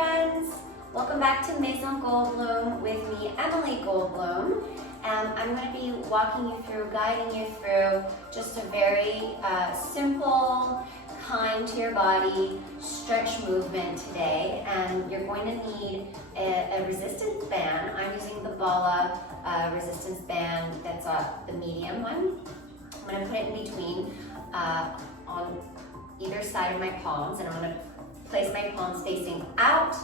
friends. Welcome back to Maison Goldblum with me, Emily Goldblum. I'm going to be walking you through, guiding you through just a very simple, kind to your body stretch movement today. And you're going to need a resistance band. I'm using the Bala resistance band that's the medium one. I'm going to put it in between on either side of my palms, and I'm going to place my palms facing out,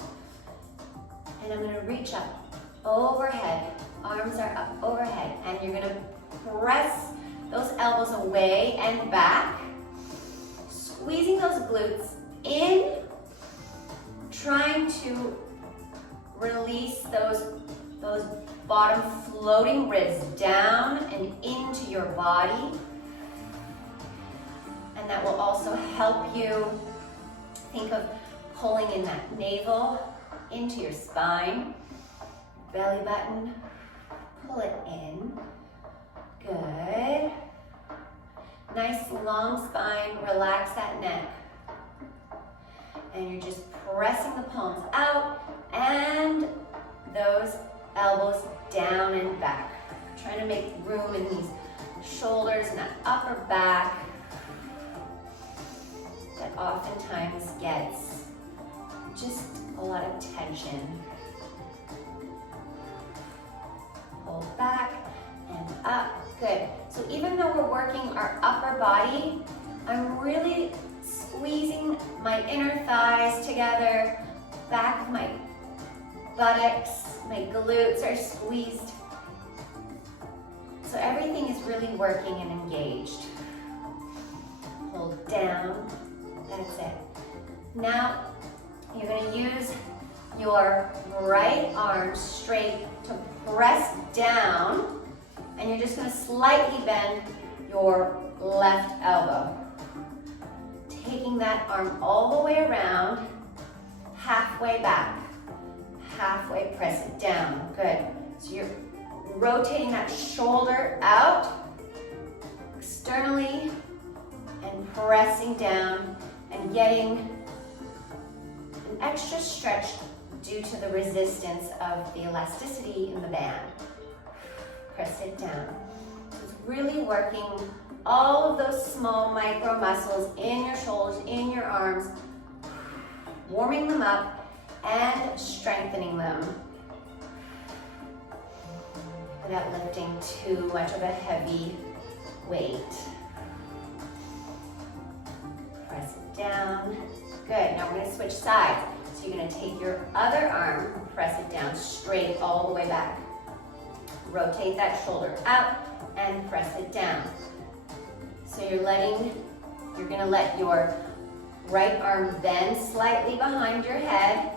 and I'm going to reach up overhead. Arms are up overhead, and you're going to press those elbows away and back, squeezing those glutes in, trying to release those bottom floating ribs down and into your body. And that will also help you think of pulling in that navel into your spine, belly button, pull it in. Good. Nice long spine, relax that neck. And you're just pressing the palms out and those elbows down and back. Trying to make room in these shoulders and that upper back that oftentimes gets just a lot of tension. Pull back and up. Good. So even though we're working our upper body, I'm really squeezing my inner thighs together, back of my buttocks, my glutes are squeezed. So everything is really working and engaged. Pull down. That's it. Now, you're going to use your right arm straight to press down, and you're just going to slightly bend your left elbow. Taking that arm all the way around, halfway back, halfway press it down. Good. So you're rotating that shoulder out externally and pressing down and getting an extra stretch due to the resistance of the elasticity in the band. Press it down. So it's really working all of those small micro muscles in your shoulders, in your arms, warming them up and strengthening them without lifting too much of a heavy weight. Press it down. Good. Now we're going to switch sides. So you're going to take your other arm, press it down straight all the way back. Rotate that shoulder out and press it down. So you're going to let your right arm bend slightly behind your head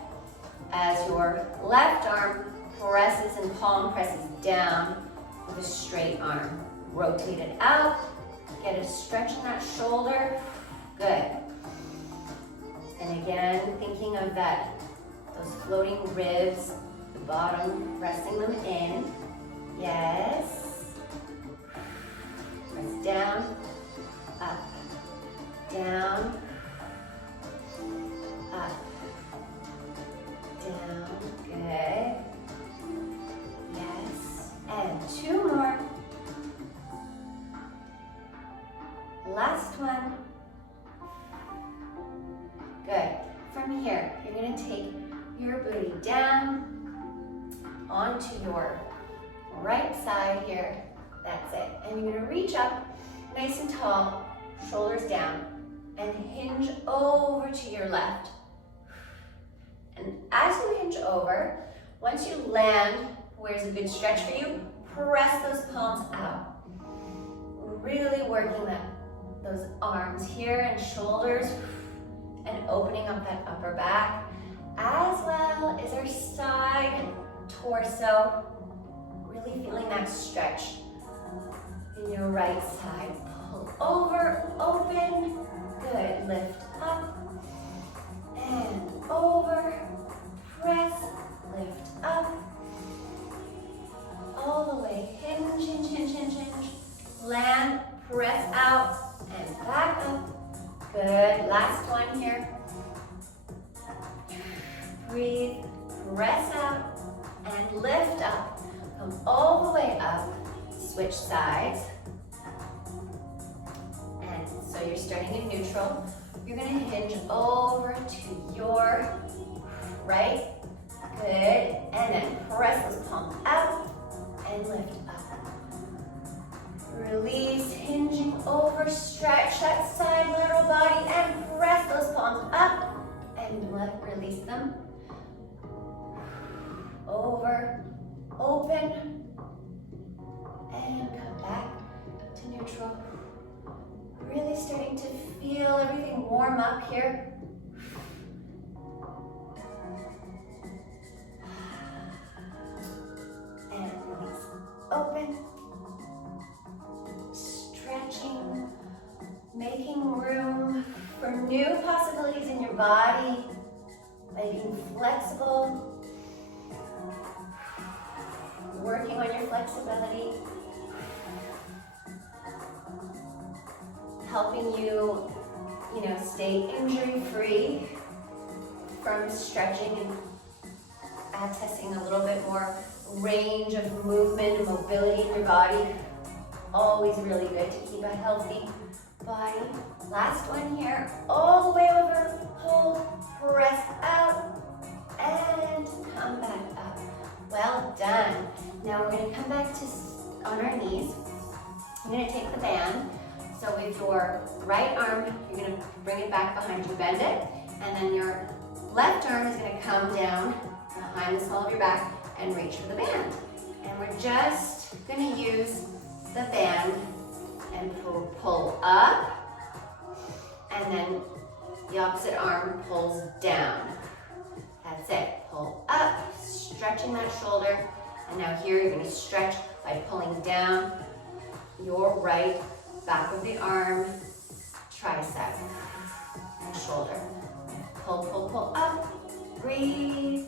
as your left arm presses and palm presses down with a straight arm. Rotate it out. Get a stretch in that shoulder. Good. And again, thinking of those floating ribs, the bottom, pressing them in. Yes. Press down, up, down, up, down. Good. Yes. And two more. Last one. Good. From here, you're going to take your booty down onto your right side here. That's it. And you're going to reach up nice and tall, shoulders down, and hinge over to your left. And as you hinge over, once you land, where's a good stretch for you, press those palms out. Really working those arms here and shoulders, and opening up that upper back, as well as our side torso. Really feeling that stretch in your right side. Pull over, open. Good. Lift up and over. Press, lift up. All the way. Hinge, hinge, hinge, hinge, hinge. Land, press out, and back up. Good. Last one here. breathe, press out, and lift up. Come all the way up, switch sides. And so you're starting in neutral. You're gonna hinge over to your right. Good, and then press those palms out and lift up. Release, hinging over, stretch that side lateral body and press those palms up and release them. Over, open, and come back to neutral. Really starting to feel everything warm up here. And release, open. Stretching, making room for new possibilities in your body by being flexible, working on your flexibility, helping you, stay injury-free from stretching and testing a little bit more range of movement and mobility in your body. Always really good to keep a healthy body. Last one here, all the way over, hold, press out, and come back up. Well done. Now we're gonna come back to on our knees. I'm gonna take the band. So with your right arm, you're gonna bring it back behind you, bend it, and then your left arm is gonna come down behind the small of your back and reach for the band. And we're just gonna use the band and pull up, and then the opposite arm pulls down. That's it, pull up, stretching that shoulder, and now here you're gonna stretch by pulling down your right back of the arm, tricep, and shoulder. Pull, pull, pull up, breathe,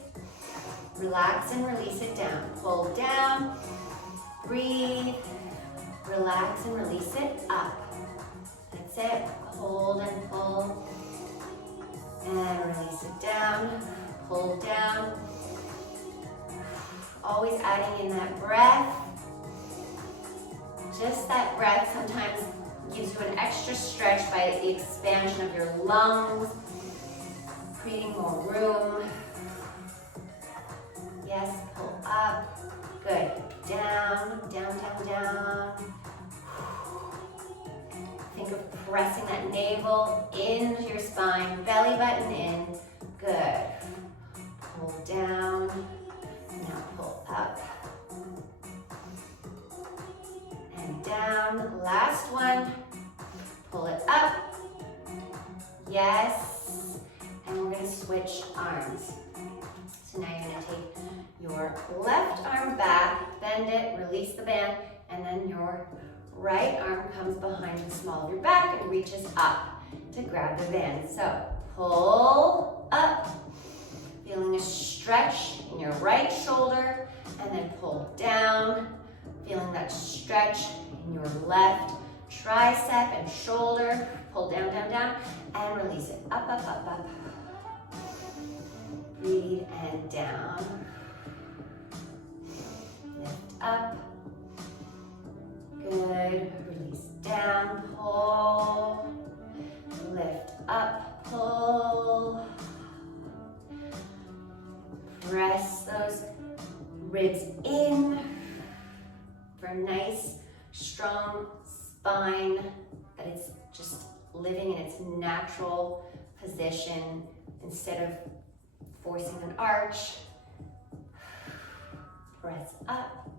relax and release it down. Pull down, breathe, relax and release it up. That's it, hold and pull, and release it down, pull down. Always adding in that breath. Just that breath sometimes gives you an extra stretch by the expansion of your lungs, creating more room. Yes, pull up. Good. Down, down, down, down. Think of pressing that navel into your spine, belly button in. Good. Pull down. Now pull up. And down. Last one. Pull it up. Yes. And we're going to switch arms. So now you're going to take your left arm back, bend it, release the band, and then your right arm comes behind the small of your back and reaches up to grab the band. So pull up, feeling a stretch in your right shoulder, and then pull down, feeling that stretch in your left tricep and shoulder. Pull down, down, down, and release it. Up, up, up, up. Breathe and down. Lift up. Good. Release down. Pull. Lift up. Pull. Press those ribs in for a nice, strong spine that it's just living in its natural position instead of forcing an arch. Press up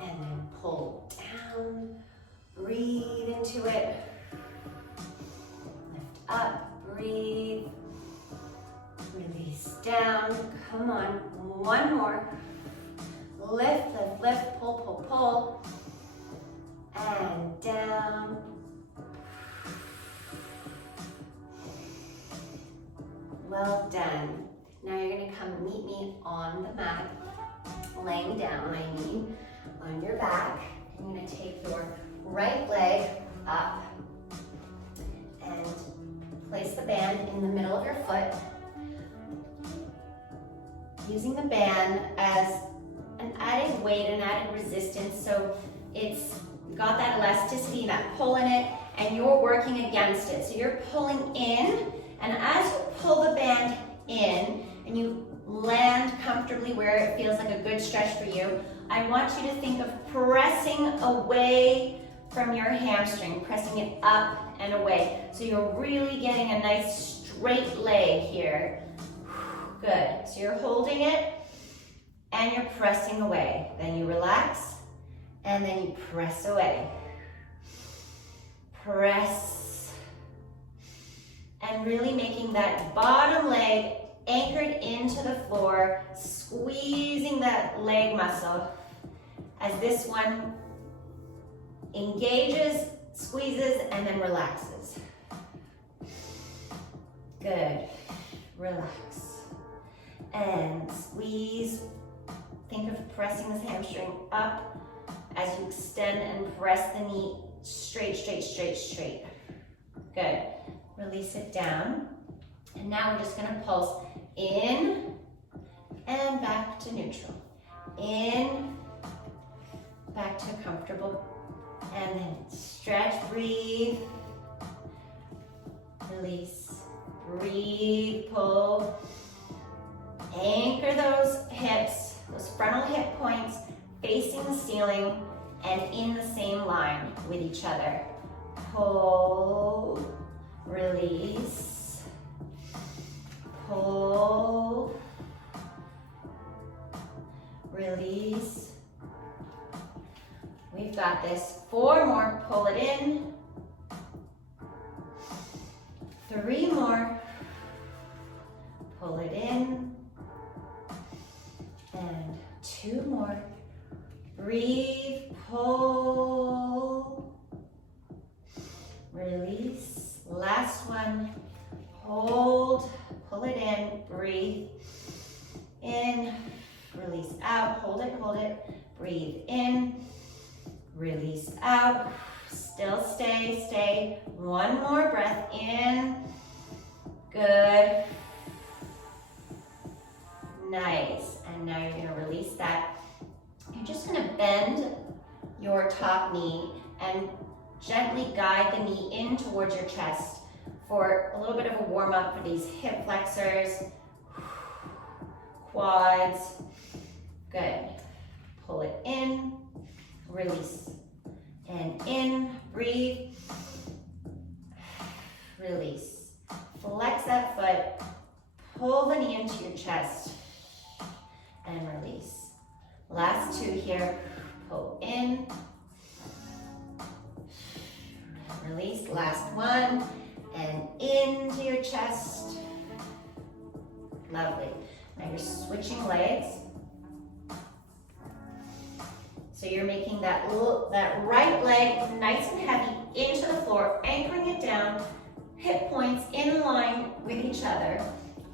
and then pull down. Breathe into it. Lift up, breathe. Release down. Come on, one more. Lift, lift, lift, pull, pull, pull. And down. Well done. Now you're going to come meet me on the mat, laying down, on your back. You're going to take your right leg up and place the band in the middle of your foot. using the band as an added weight, an added resistance, so it's got that elasticity, that pull in it, and you're working against it. So you're pulling in, and as you pull the band in and you land comfortably where it feels like a good stretch for you, I want you to think of pressing away from your hamstring, pressing it up and away. So you're really getting a nice straight leg here. Good. So you're holding it and you're pressing away. Then you relax and then you press away. Press. And really making that bottom leg anchored into the floor, squeezing that leg muscle as this one engages, squeezes, and then relaxes. Good. Relax. And squeeze. Think of pressing this hamstring up as you extend and press the knee straight, straight, straight, straight. Good. Release it down. And now we're just gonna pulse in and back to neutral. In, back to comfortable. And then stretch, breathe. Release, breathe, pull. Anchor those hips, those frontal hip points facing the ceiling and in the same line with each other. Pull, release, pull, release. We've got this. 4 more, pull it in. 3 more, pull it in. And 2 more. Breathe, pull, release. Last one. Hold, pull it in, breathe. In, release out, hold it, breathe in, release out. Still stay, stay. 1 more breath in. Good. Nice. And now you're going to release that. You're just going to bend your top knee and gently guide the knee in towards your chest for a little bit of a warm up for these hip flexors, quads. Good. Pull it in, release. And in, breathe, release. Flex that foot, pull the knee into your chest, and release. Last 2 here, pull in, release. Last 1, and into your chest. Lovely. Now you're switching legs. So you're making that right leg nice and heavy into the floor, anchoring it down, hip points in line with each other.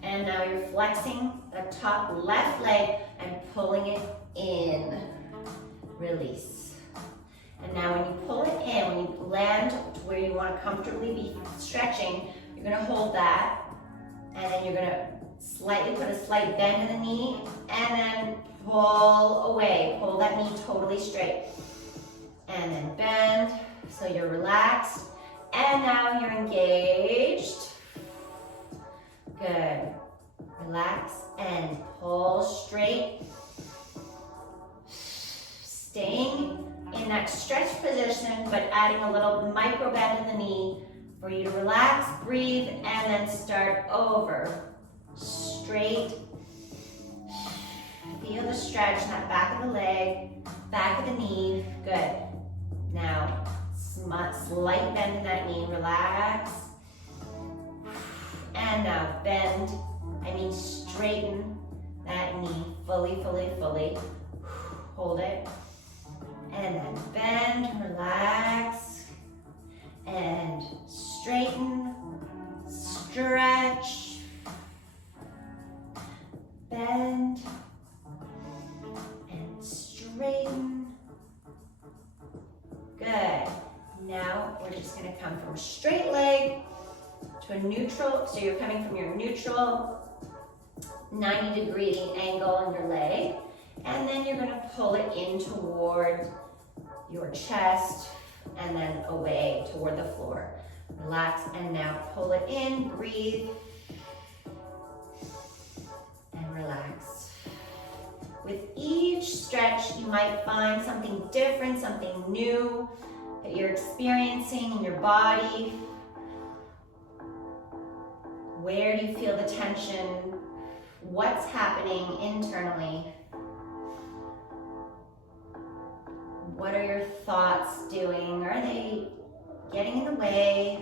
And now you're flexing the top left leg and pulling it in. Release. And now when you pull it in, when you land to where you want to comfortably be stretching, you're going to hold that. And then you're going to slightly put a slight bend in the knee and then pull away. Pull that knee totally straight. And then bend, so you're relaxed. And now you're engaged. Good. Relax and pull straight. Staying in that stretch position, but adding a little micro bend in the knee for you to relax, breathe, and then start over. Straight. Feel the stretch in that back of the leg, back of the knee. Good. Now, slight bend in that knee. Relax. And now straighten that knee fully, fully, fully. Hold it. And then bend, relax, and straighten, stretch, bend, and straighten. Good. Now we're just going to come from a straight leg to a neutral. So you're coming from your neutral 90-degree angle on your leg. And then you're gonna pull it in toward your chest and then away toward the floor. Relax, and now pull it in, breathe, and relax. With each stretch, you might find something different, something new that you're experiencing in your body. Where do you feel the tension? What's happening internally? What are your thoughts doing? Are they getting in the way?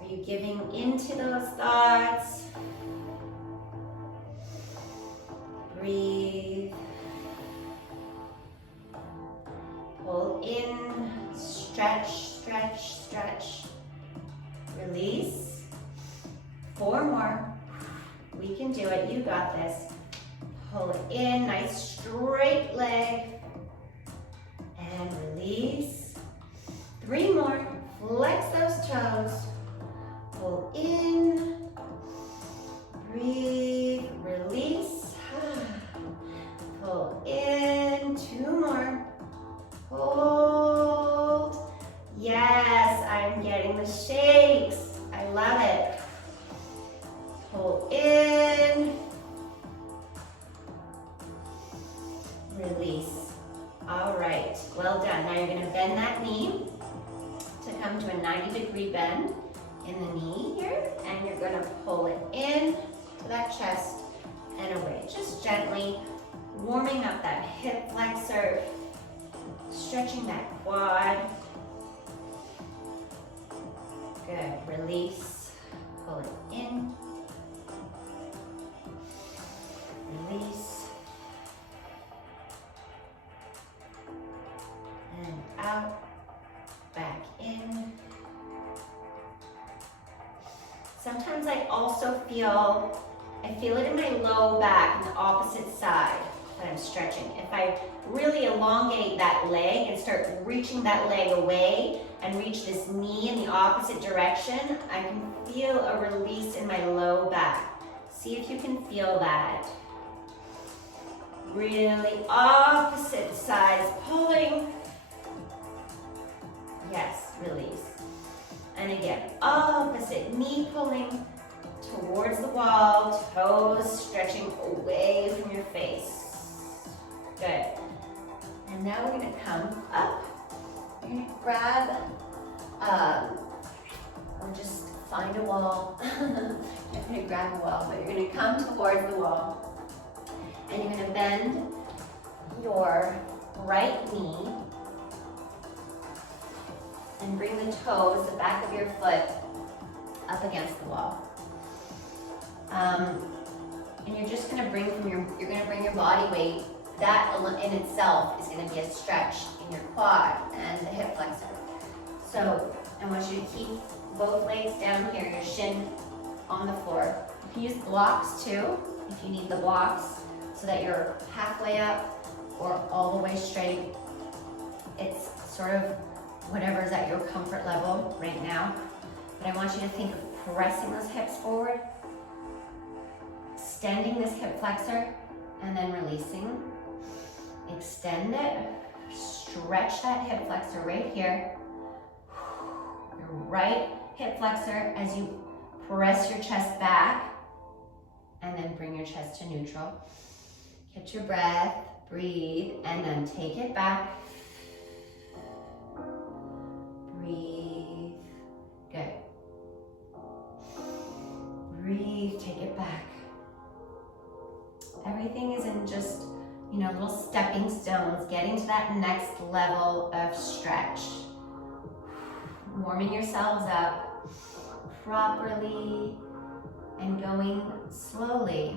Are you giving into those thoughts? Breathe. Pull in, stretch, stretch, stretch. Release. 4 more. We can do it. You got this. Pull it in, nice straight leg. And release. 3 more. Flex those toes. Pull in. Breathe. Release. Pull in. 2 more. Hold. Yes, I'm getting the shakes. I love it. Pull in. Release. All right, well done. Now you're gonna bend that knee to come to a 90-degree bend in the knee here, and you're gonna pull it in to that chest and away. Just gently warming up that hip flexor, stretching that quad. Good, release, pull it in, release, and out, back in. Sometimes I also feel it in my low back, on the opposite side that I'm stretching. If I really elongate that leg and start reaching that leg away and reach this knee in the opposite direction, I can feel a release in my low back. See if you can feel that. Really opposite sides, pulling. Yes, release. And again, opposite, knee pulling towards the wall, toes stretching away from your face. Good. And now we're gonna come up. You're gonna grab, or just find a wall. You're not gonna grab a wall, but you're gonna come towards the wall. And you're gonna bend your right knee and bring the toes, the back of your foot, up against the wall. And you're just gonna bring your body weight. That in itself is gonna be a stretch in your quad and the hip flexor. So I want you to keep both legs down here, your shin on the floor. You can use blocks too, if you need the blocks, so that you're halfway up or all the way straight. It's sort of whatever is at your comfort level right now. But I want you to think of pressing those hips forward, extending this hip flexor, and then releasing. Extend it, stretch that hip flexor right here. Your right hip flexor as you press your chest back, and then bring your chest to neutral. Catch your breath, breathe, and then take it back. Breathe. Good. Breathe, take it back. Everything is in just, little stepping stones, getting to that next level of stretch. Warming yourselves up properly and going slowly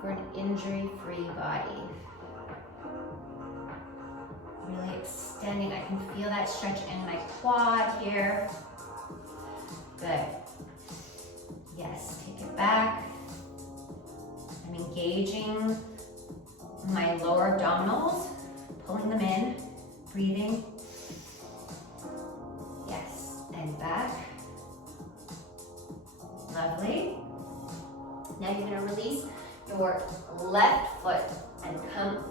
for an injury-free body. Really extending. I can feel that stretch in my quad here. Good. Yes, take it back. I'm engaging my lower abdominals, pulling them in, breathing. Yes, and back. Lovely. Now you're gonna release your left foot and come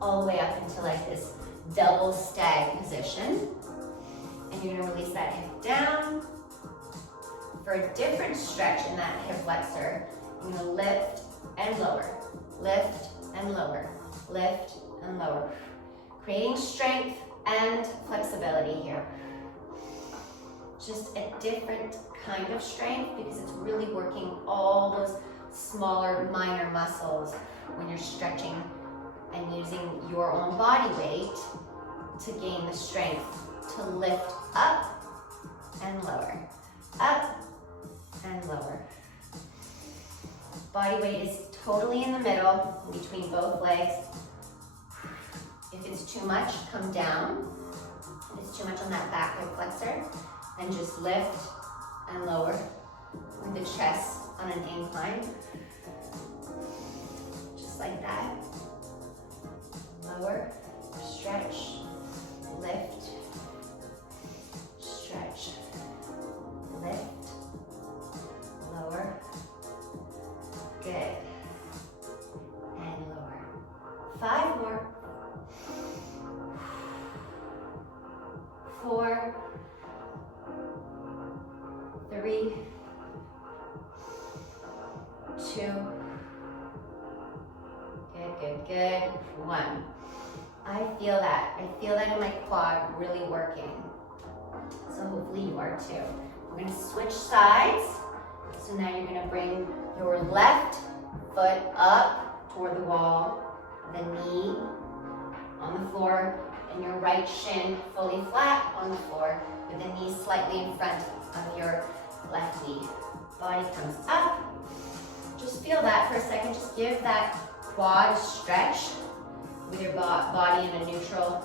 all the way up into like this double stag position. And you're gonna release that hip down. For a different stretch in that hip flexor, you're gonna lift and lower, lift and lower, lift and lower. Creating strength and flexibility here. Just a different kind of strength because it's really working all those smaller, minor muscles when you're stretching and using your own body weight to gain the strength to lift up and lower, up and lower. Body weight is totally in the middle between both legs. If it's too much, come down. If it's too much on that back hip flexor, then just lift and lower with the chest on an incline. Just like that. Lower, stretch, lift, stretch, lift, lower. Good. And lower. 5 more. 4, 3, 2. Good. 1. I feel that. I feel that in my quad really working. So hopefully you are too. We're gonna switch sides. So now you're gonna bring your left foot up toward the wall, the knee on the floor, and your right shin fully flat on the floor with the knee slightly in front of your left knee. Body comes up. Just feel that for a second. Just give that quad stretch with your body in a neutral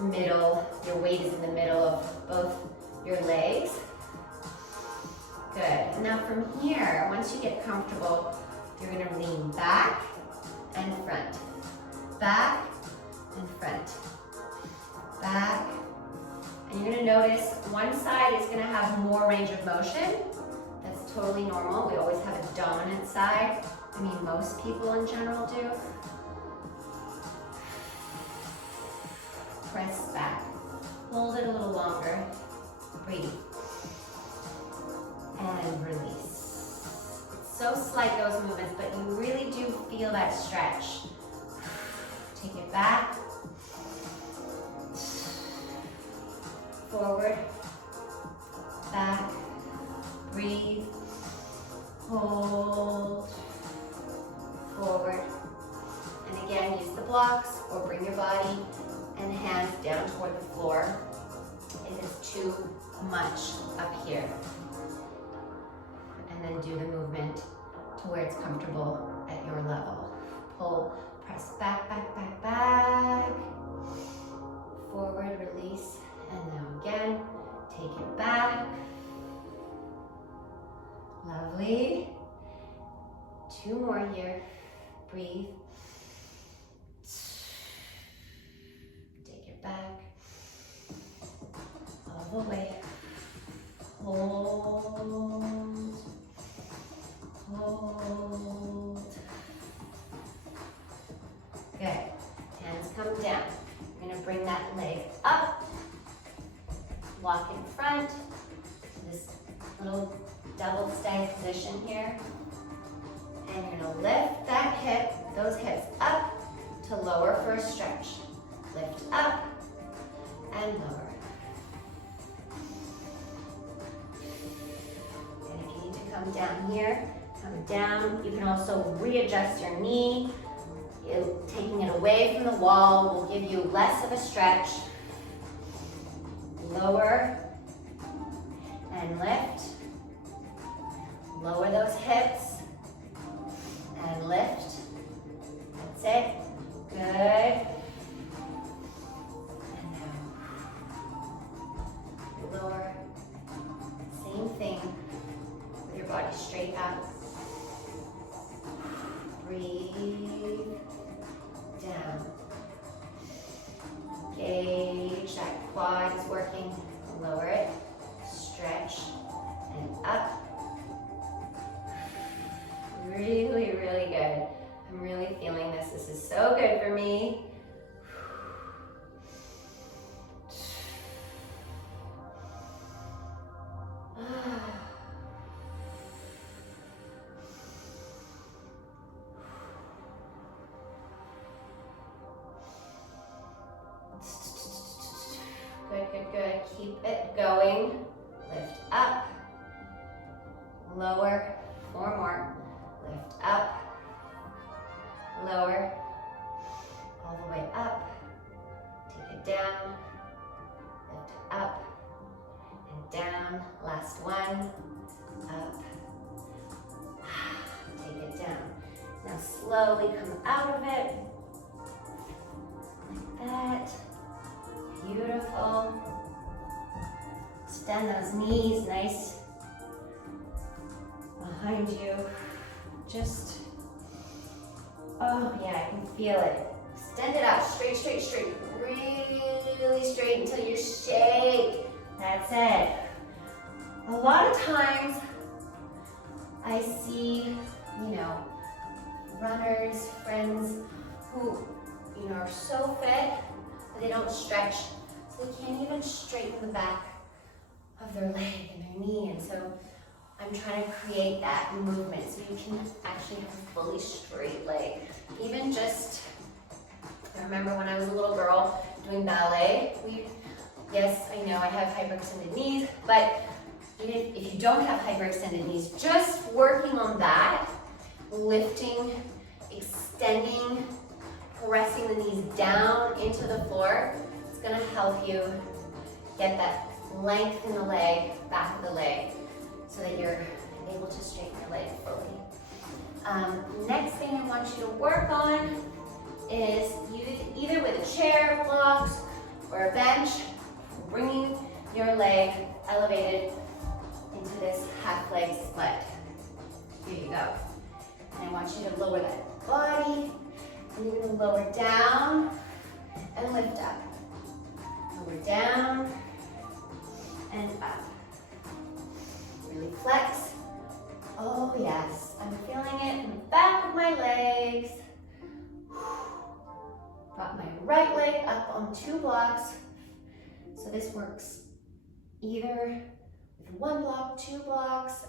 middle. Your weight is in the middle of both your legs. Good. Now from here, once you get comfortable, you're gonna lean back and front. Back and front. Back. And you're gonna notice one side is gonna have more range of motion. That's totally normal. We always have a dominant side. I mean, most people in general do. Press back. Hold it a little longer. Breathe. And release. It's so slight, those movements, but you really do feel that stretch. Take it back. Forward. Back. Breathe. Hold. Forward. And again, use the blocks or bring your body and hands down toward the floor if it's too much up here. And then do the movement to where it's comfortable at your level. Pull, press back, back, back, back. Forward, release, and now again, take it back. Lovely. 2 more here. Breathe. Take it back. All the way. Hold. Hold. Good. Hands come down. You're going to bring that leg up. Walk in front. This little double stag position here. And you're going to lift that hip, those hips up to lower for a stretch. Lift up and lower. And if you need to come down here, come down. You can also readjust your knee. Taking it away from the wall will give you less of a stretch. Lower and lift. Lower those hips and lift. That's it. Good. And now lower. Same thing with your body straight up. Breathe down. Gauge that quad is working. Lower it. Stretch and up. for me. Good, good, good. Keep it going. Lift up. Lower. 4 more. Lift up. Lower. All the way up. Take it down. Lift it up. And down. Last one. Up. Take it down. Now slowly come out of it. Like that. Beautiful. Extend those knees nice behind you. Just, oh yeah, I can feel it. Extend it out, straight, straight, straight. Really straight until you shake. That's it. A lot of times I see, runners, friends who, are so fit, but they don't stretch. So they can't even straighten the back of their leg and their knee. And so I'm trying to create that movement so you can actually have a fully straight leg. Even just, I remember when I was a little girl doing ballet, yes, I know I have hyperextended knees, but even if you don't have hyperextended knees, just working on that, lifting, extending, pressing the knees down into the floor, it's gonna help you get that length in the leg, back of the leg, so that you're able to straighten your leg fully. Next thing I want you to work on is either with a chair, blocks, or a bench, bringing your leg elevated into this half leg split. Here you go. And I want you to lower that body, and you're gonna lower down and lift up. Lower down and up. Really flex. Oh yes, I'm feeling it in the back of my legs. Got my right leg up on 2 blocks. So this works either with 1 block, 2 blocks,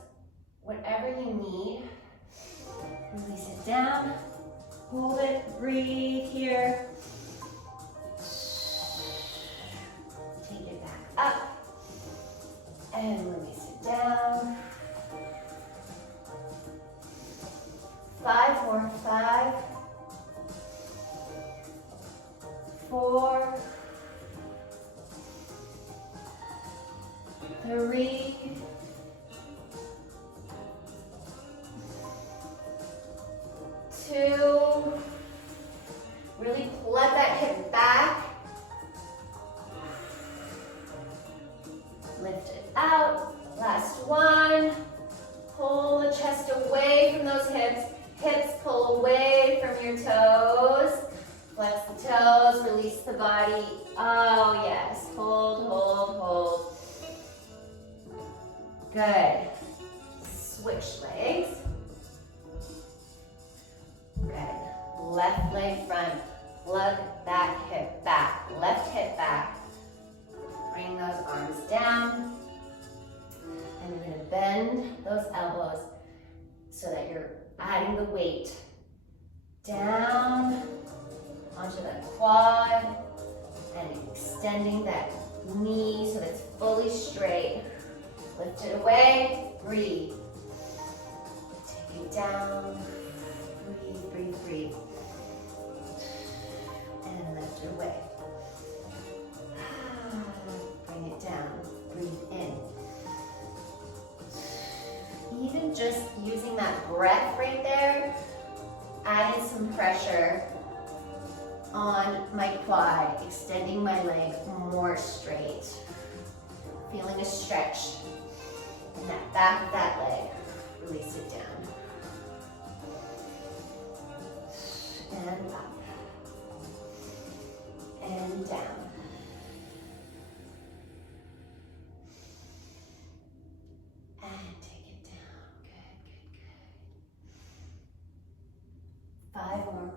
whatever you need. Release it down, hold it, breathe here. Take it back up and release it down. 5 more, 5, 4, 3, 2, really plug that hip back, lift it out, last one, pull the chest away from those hips, pull away from your toes, flex the toes, release the body, oh yes, hold, hold, hold. Good. Switch legs. Good. Left leg front. Plug that hip back. Left hip back. Bring those arms down. And you're going to bend those elbows so that you're adding the weight down onto the quad and extending that knee so that it's fully straight. Lift it away, breathe. Take it down, breathe, breathe, breathe. And lift it away. Bring it down, breathe in. Even just using that breath right there, adding some pressure on my quad, extending my leg more straight. Feeling a stretch in that back of that leg. Release it down. And up. And down. And take it down. Good, good, good. 5 more.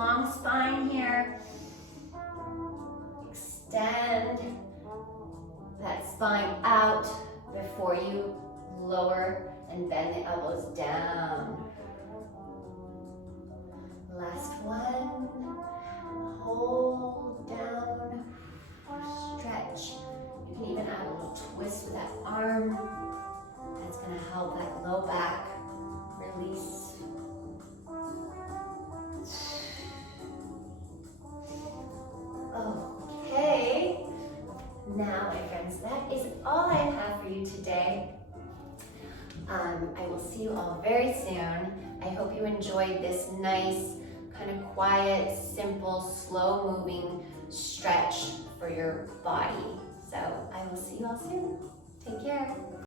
long spine here. Extend that spine out before you lower and bend the elbows down. Last one. Hold down, stretch. You can even add a little twist with that arm. That's going to help that low back release. Okay. Now, my friends, that is all I have for you today. I will see you all very soon. I hope you enjoyed this nice, kind of quiet, simple, slow-moving stretch for your body. So I will see you all soon. Take care.